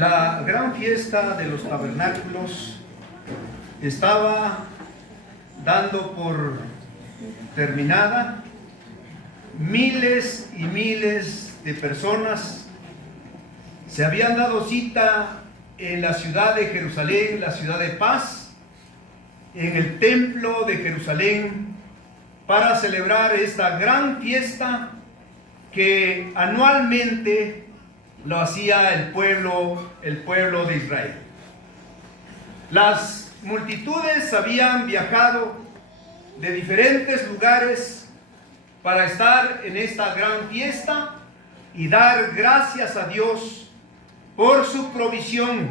La gran fiesta de los tabernáculos estaba dando por terminada. Miles y miles de personas se habían dado cita en la ciudad de Jerusalén, la ciudad de paz, en el templo de Jerusalén, para celebrar esta gran fiesta que anualmente lo hacía el pueblo de Israel. Las multitudes habían viajado de diferentes lugares para estar en esta gran fiesta y dar gracias a Dios por su provisión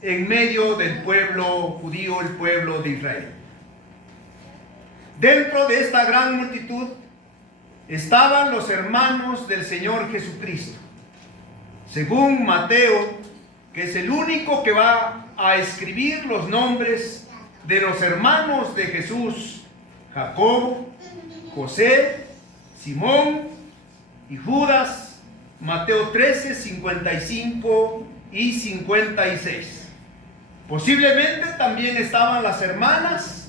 en medio del pueblo judío, el pueblo de Israel. Dentro de esta gran multitud estaban los hermanos del Señor Jesucristo. Según Mateo, que es el único que va a escribir los nombres de los hermanos de Jesús: Jacobo, José, Simón y Judas. Mateo 13, 55 y 56. Posiblemente también estaban las hermanas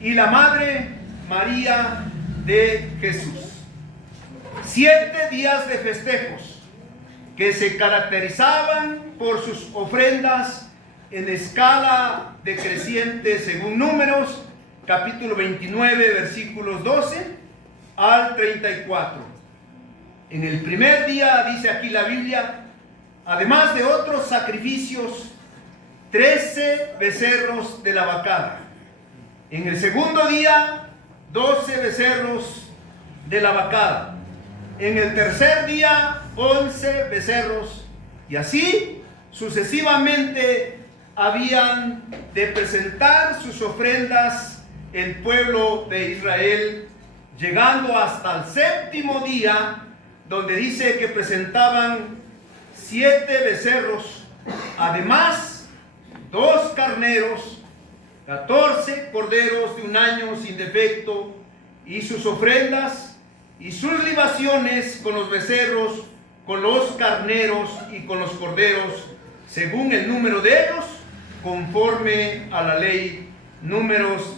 y la madre María de Jesús. 7 días de festejos que se caracterizaban por sus ofrendas en escala decreciente según Números, capítulo 29, versículos 12 al 34. En el primer día, dice aquí la Biblia, además de otros sacrificios, 13 becerros de la vacada. En el segundo día, 12 becerros de la vacada. En el tercer día, 11 becerros. Y así, sucesivamente, habían de presentar sus ofrendas el pueblo de Israel, llegando hasta el séptimo día, donde dice que presentaban 7 becerros, además 2 carneros, 14 corderos de un año sin defecto, y sus ofrendas y sus libaciones con los becerros, con los carneros y con los corderos, según el número de ellos, conforme a la ley. Números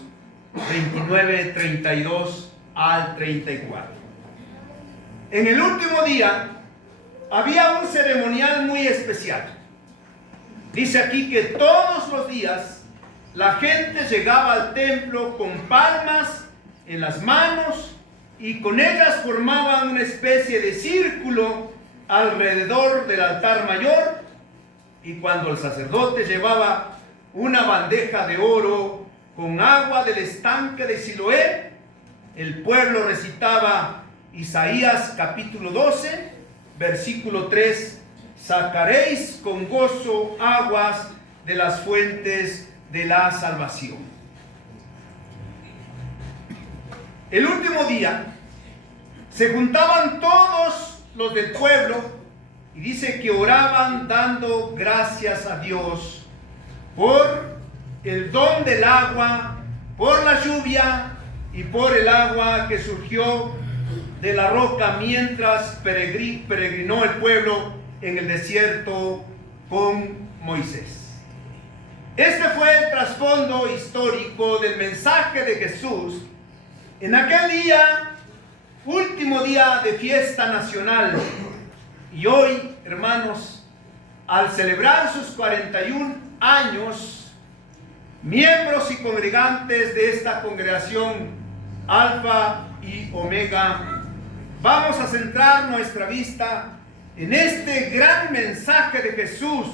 29, 32 al 34. En el último día había un ceremonial muy especial. Dice aquí que todos los días la gente llegaba al templo con palmas en las manos y con ellas formaban una especie de círculo alrededor del altar mayor, y cuando el sacerdote llevaba una bandeja de oro con agua del estanque de Siloé, el pueblo recitaba Isaías capítulo 12, versículo 3: sacaréis con gozo aguas de las fuentes de la salvación. El último día se juntaban todos los del pueblo y dice que oraban dando gracias a Dios por el don del agua, por la lluvia y por el agua que surgió de la roca mientras peregrinó el pueblo en el desierto con Moisés. Este fue el trasfondo histórico del mensaje de Jesús en aquel día, último día de fiesta nacional. Y hoy, hermanos, al celebrar sus 41 años, miembros y congregantes de esta congregación Alfa y Omega, vamos a centrar nuestra vista en este gran mensaje de Jesús,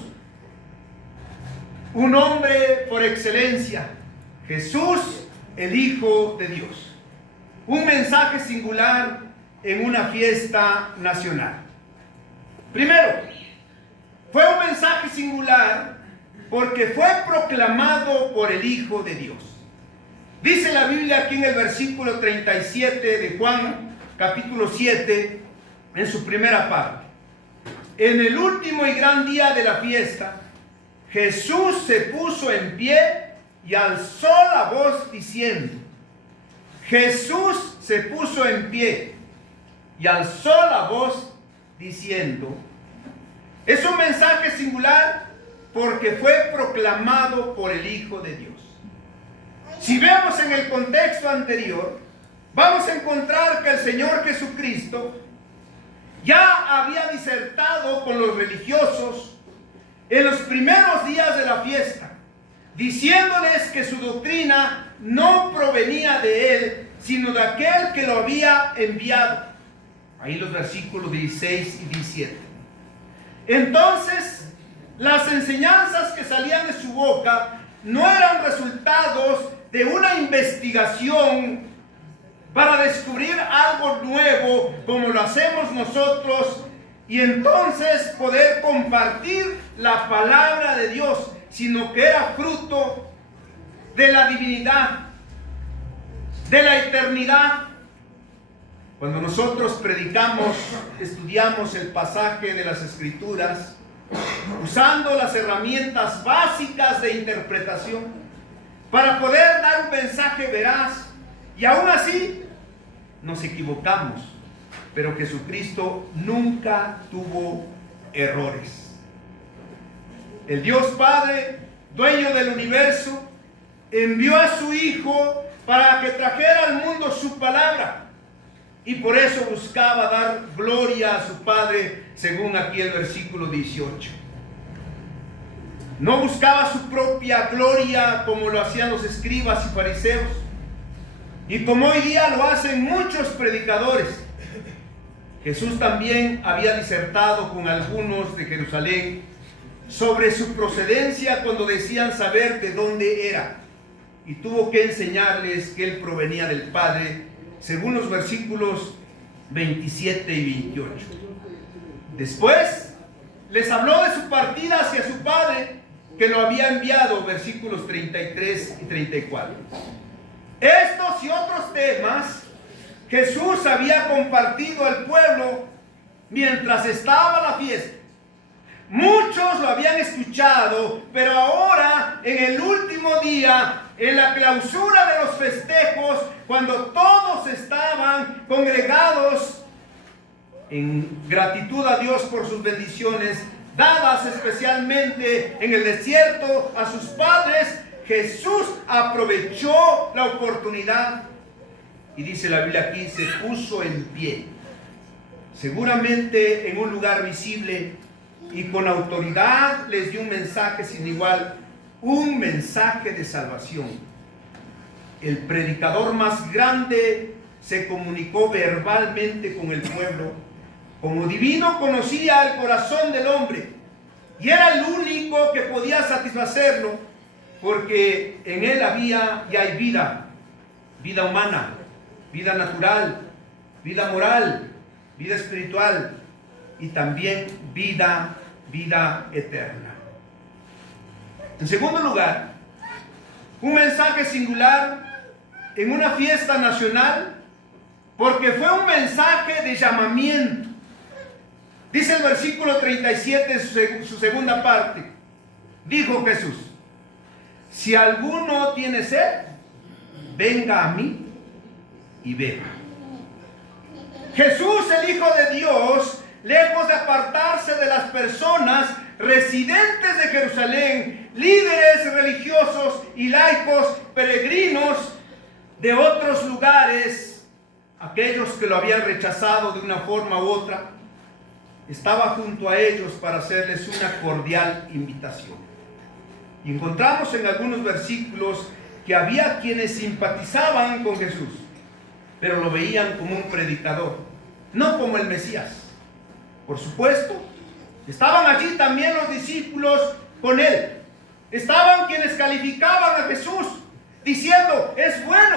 un hombre por excelencia, Jesús, el Hijo de Dios. Un mensaje singular en una fiesta nacional. Primero, fue un mensaje singular porque fue proclamado por el Hijo de Dios. Dice la Biblia aquí en el versículo 37 de Juan, capítulo 7, en su primera parte: en el último y gran día de la fiesta, Jesús se puso en pie y alzó la voz diciendo. Jesús se puso en pie y alzó la voz diciendo. Es un mensaje singular porque fue proclamado por el Hijo de Dios. Si vemos en el contexto anterior, vamos a encontrar que el Señor Jesucristo ya había disertado con los religiosos en los primeros días de la fiesta, diciéndoles que su doctrina no provenía de Él, sino de aquel que lo había enviado. Ahí los versículos 16 y 17. Entonces, las enseñanzas que salían de su boca no eran resultados de una investigación para descubrir algo nuevo como lo hacemos nosotros y entonces poder compartir la palabra de Dios, sino que era fruto de la divinidad, de la eternidad. Cuando nosotros predicamos, estudiamos el pasaje de las Escrituras, usando las herramientas básicas de interpretación para poder dar un mensaje veraz, y aún así nos equivocamos, pero Jesucristo nunca tuvo errores. El Dios Padre, dueño del universo, envió a su Hijo para que trajera al mundo su palabra, y por eso buscaba dar gloria a su Padre, según aquí el versículo 18. No buscaba su propia gloria como lo hacían los escribas y fariseos, y como hoy día lo hacen muchos predicadores. Jesús también había disertado con algunos de Jerusalén sobre su procedencia cuando decían saber de dónde era, y tuvo que enseñarles que él provenía del Padre, según los versículos 27 y 28. Después les habló de su partida hacia su Padre, que lo había enviado, versículos 33 y 34. Estos y otros temas Jesús había compartido al pueblo mientras estaba la fiesta. Muchos lo habían escuchado, pero ahora, en el último día, en la clausura de los festejos, cuando todos estaban congregados en gratitud a Dios por sus bendiciones, dadas especialmente en el desierto a sus padres, Jesús aprovechó la oportunidad y dice la Biblia aquí, se puso en pie, seguramente en un lugar visible, y con autoridad les dio un mensaje sin igual, un mensaje de salvación. El predicador más grande se comunicó verbalmente con el pueblo. Como divino conocía el corazón del hombre y era el único que podía satisfacerlo, porque en él había y hay vida, vida humana, vida natural, vida moral, vida espiritual y también vida eterna. En segundo lugar, un mensaje singular en una fiesta nacional, porque fue un mensaje de llamamiento. Dice el versículo 37, su segunda parte. Dijo Jesús: si alguno tiene sed, venga a mí y beba. Jesús, el Hijo de Dios, lejos de apartarse de las personas residentes de Jerusalén, líderes religiosos y laicos, peregrinos de otros lugares, aquellos que lo habían rechazado de una forma u otra, estaba junto a ellos para hacerles una cordial invitación. Y encontramos en algunos versículos que había quienes simpatizaban con Jesús, pero lo veían como un predicador, no como el Mesías. Por supuesto, estaban allí también los discípulos con él. Estaban quienes calificaban a Jesús diciendo, es bueno.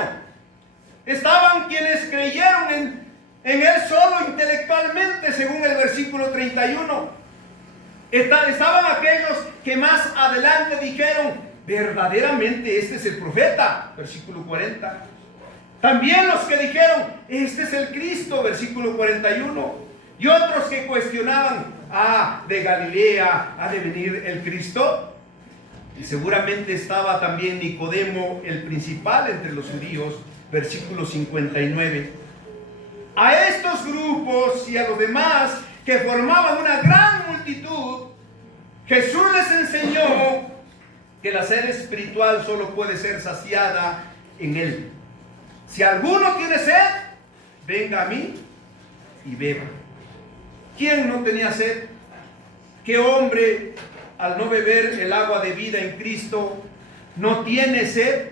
Estaban quienes creyeron en él solo intelectualmente, según el versículo 31. Estaban aquellos que más adelante dijeron, verdaderamente este es el profeta, versículo 40. También los que dijeron, este es el Cristo, versículo 41. Y otros que cuestionaban, de Galilea ha de venir el Cristo. Y seguramente estaba también Nicodemo, el principal entre los judíos, versículo 59. A estos grupos y a los demás que formaban una gran multitud, Jesús les enseñó que la sed espiritual solo puede ser saciada en Él. Si alguno tiene sed, venga a mí y beba. ¿Quién no tenía sed? ¿Qué hombre, al no beber el agua de vida en Cristo, no tiene sed?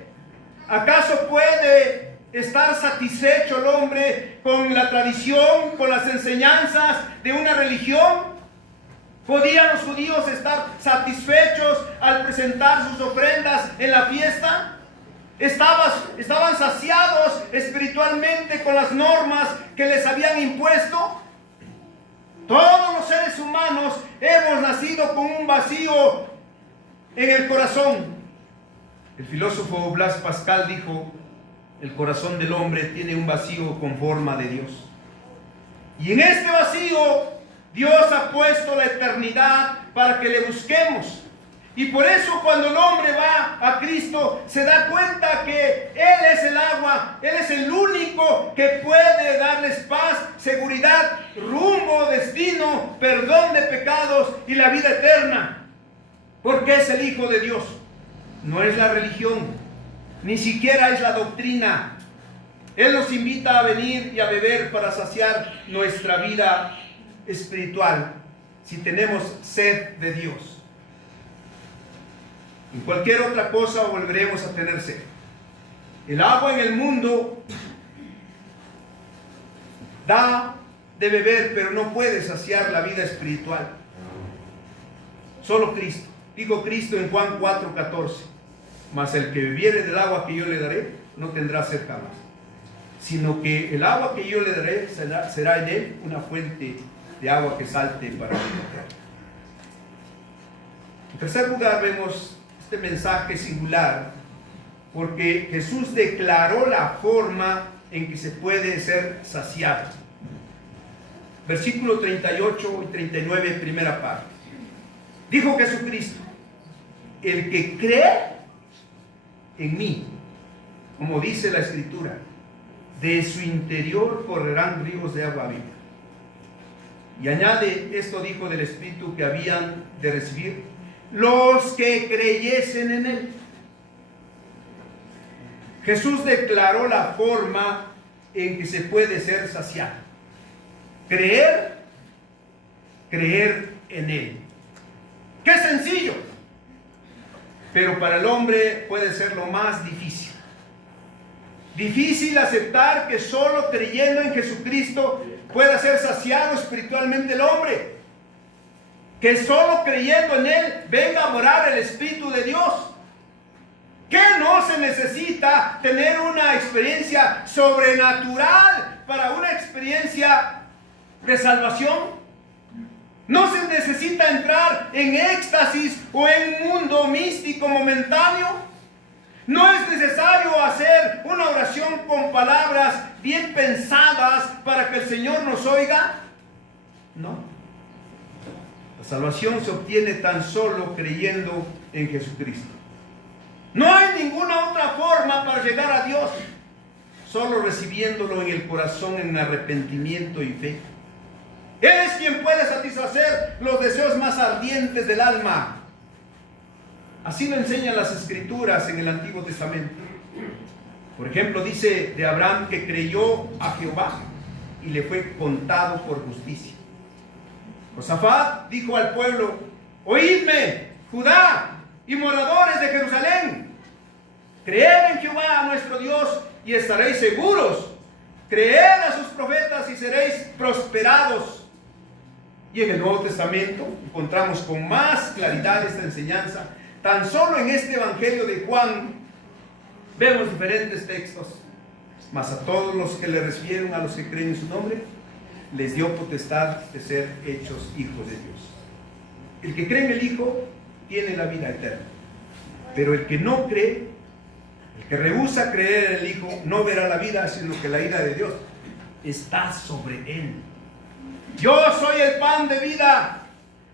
¿Acaso puede estar satisfecho el hombre con la tradición, con las enseñanzas de una religión? ¿Podían los judíos estar satisfechos al presentar sus ofrendas en la fiesta? ¿Estaban saciados espiritualmente con las normas que les habían impuesto? Todos los seres humanos hemos nacido con un vacío en el corazón. El filósofo Blas Pascal dijo: el corazón del hombre tiene un vacío con forma de Dios. Y en este vacío Dios ha puesto la eternidad para que le busquemos. Y por eso cuando el hombre va a Cristo, se da cuenta que Él es el agua, Él es el único que puede darles paz, seguridad, rumbo, destino, perdón de pecados y la vida eterna. Porque es el Hijo de Dios. No es la religión, ni siquiera es la doctrina. Él nos invita a venir y a beber para saciar nuestra vida espiritual, si tenemos sed de Dios. En cualquier otra cosa volveremos a tener sed. El agua en el mundo da de beber, pero no puede saciar la vida espiritual. Solo Cristo. Dijo Cristo en Juan 4:14: mas el que bebiere del agua que yo le daré, no tendrá sed jamás, sino que el agua que yo le daré será en él una fuente de agua que salte para la vida eterna. En tercer lugar, vemos este mensaje singular porque Jesús declaró la forma en que se puede ser saciado. Versículo 38 y 39, primera parte. Dijo Jesucristo: el que cree en mí, como dice la Escritura, de su interior correrán ríos de agua viva. Y añade, esto dijo del Espíritu que habían de recibir los que creyesen en Él. Jesús declaró la forma en que se puede ser saciado. Creer en Él. ¡Qué sencillo! Pero para el hombre puede ser lo más difícil. Difícil aceptar que solo creyendo en Jesucristo pueda ser saciado espiritualmente el hombre. Que solo creyendo en Él venga a morar el Espíritu de Dios. Que no se necesita tener una experiencia sobrenatural para una experiencia de salvación. No se necesita entrar en éxtasis o en un mundo místico momentáneo. No es necesario hacer una oración con palabras bien pensadas para que el Señor nos oiga. No. La salvación se obtiene tan solo creyendo en Jesucristo. No hay ninguna otra forma para llegar a Dios, solo recibiéndolo en el corazón en arrepentimiento y fe. Él es quien puede satisfacer los deseos más ardientes del alma. Así lo enseñan las Escrituras en el Antiguo Testamento. Por ejemplo, dice de Abraham que creyó a Jehová y le fue contado por justicia. Josafat dijo al pueblo: oídme, Judá y moradores de Jerusalén, creed en Jehová nuestro Dios y estaréis seguros. Creed a sus profetas y seréis prosperados. Y en el Nuevo Testamento encontramos con más claridad esta enseñanza. Tan solo en este Evangelio de Juan vemos diferentes textos. Mas a todos los que le recibieron, a los que creen en su nombre, les dio potestad de ser hechos hijos de Dios. El que cree en el Hijo tiene la vida eterna. Pero el que no cree, el que rehúsa creer en el Hijo, no verá la vida, sino que la ira de Dios está sobre él. Yo soy el pan de vida.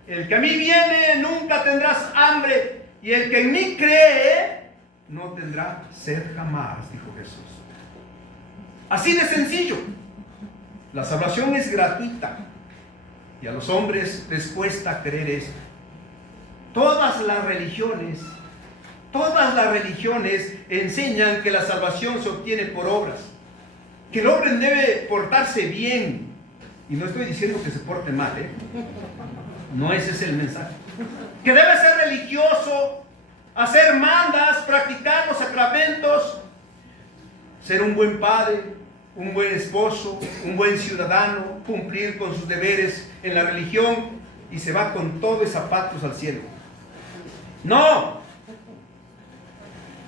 El que a mí viene nunca tendrás hambre, y el que en mí cree no tendrá sed jamás, dijo Jesús. Así de sencillo. La salvación es gratuita y a los hombres les cuesta creer esto. Todas las religiones enseñan que la salvación se obtiene por obras, que el hombre debe portarse bien. Y no estoy diciendo que se porte mal, no, ese es el mensaje. Que debe ser religioso, hacer mandas, practicar los sacramentos, ser un buen padre, un buen esposo, un buen ciudadano, cumplir con sus deberes en la religión, y se va con todo y zapatos al cielo. No.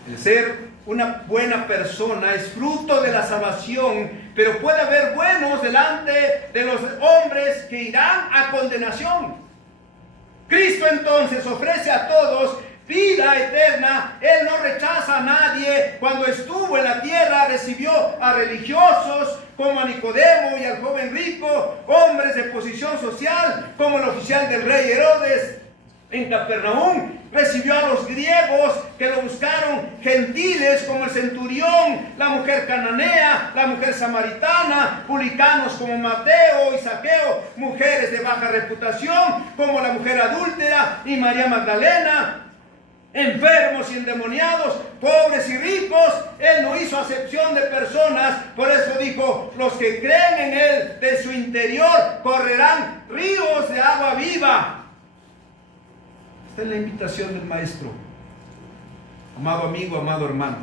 El ser una buena persona es fruto de la salvación, pero puede haber buenos delante de los hombres que irán a condenación. Cristo entonces ofrece a todos vida eterna. Él no rechaza a nadie. Cuando estuvo en la tierra recibió a religiosos como a Nicodemo y al joven rico, hombres de posición social como el oficial del rey Herodes. En Capernaum recibió a los griegos que lo buscaron, gentiles como el centurión, la mujer cananea, la mujer samaritana, publicanos como Mateo y Zaqueo, mujeres de baja reputación como la mujer adúltera y María Magdalena, enfermos y endemoniados, pobres y ricos. Él no hizo acepción de personas. Por eso dijo: los que creen en Él, de su interior correrán ríos de agua viva. Esta es la invitación del Maestro. Amado amigo, amado hermano,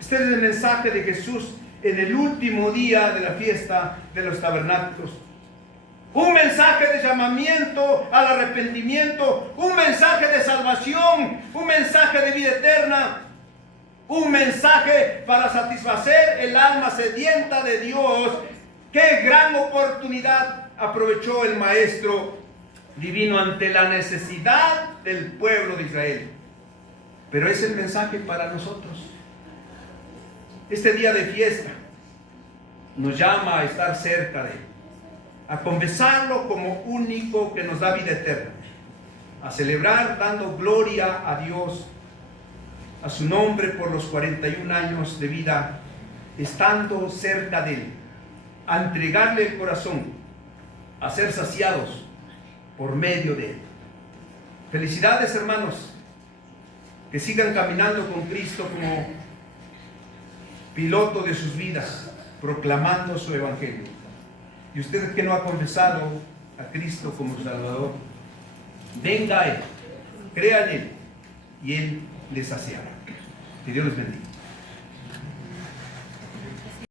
este es el mensaje de Jesús en el último día de la fiesta de los tabernáculos. Un mensaje de llamamiento al arrepentimiento, un mensaje de salvación, un mensaje de vida eterna, un mensaje para satisfacer el alma sedienta de Dios. ¡Qué gran oportunidad aprovechó el Maestro Divino ante la necesidad del pueblo de Israel! Pero es el mensaje para nosotros. Este día de fiesta nos llama a estar cerca de Él, a confesarlo como único que nos da vida eterna, a celebrar dando gloria a Dios, a su nombre por los 41 años de vida, estando cerca de Él, a entregarle el corazón, a ser saciados por medio de Él. Felicidades, hermanos, que sigan caminando con Cristo como piloto de sus vidas, proclamando su evangelio. Y usted que no ha confesado a Cristo como Salvador, venga a Él, crea en Él, y Él les saciará. Que Dios les bendiga.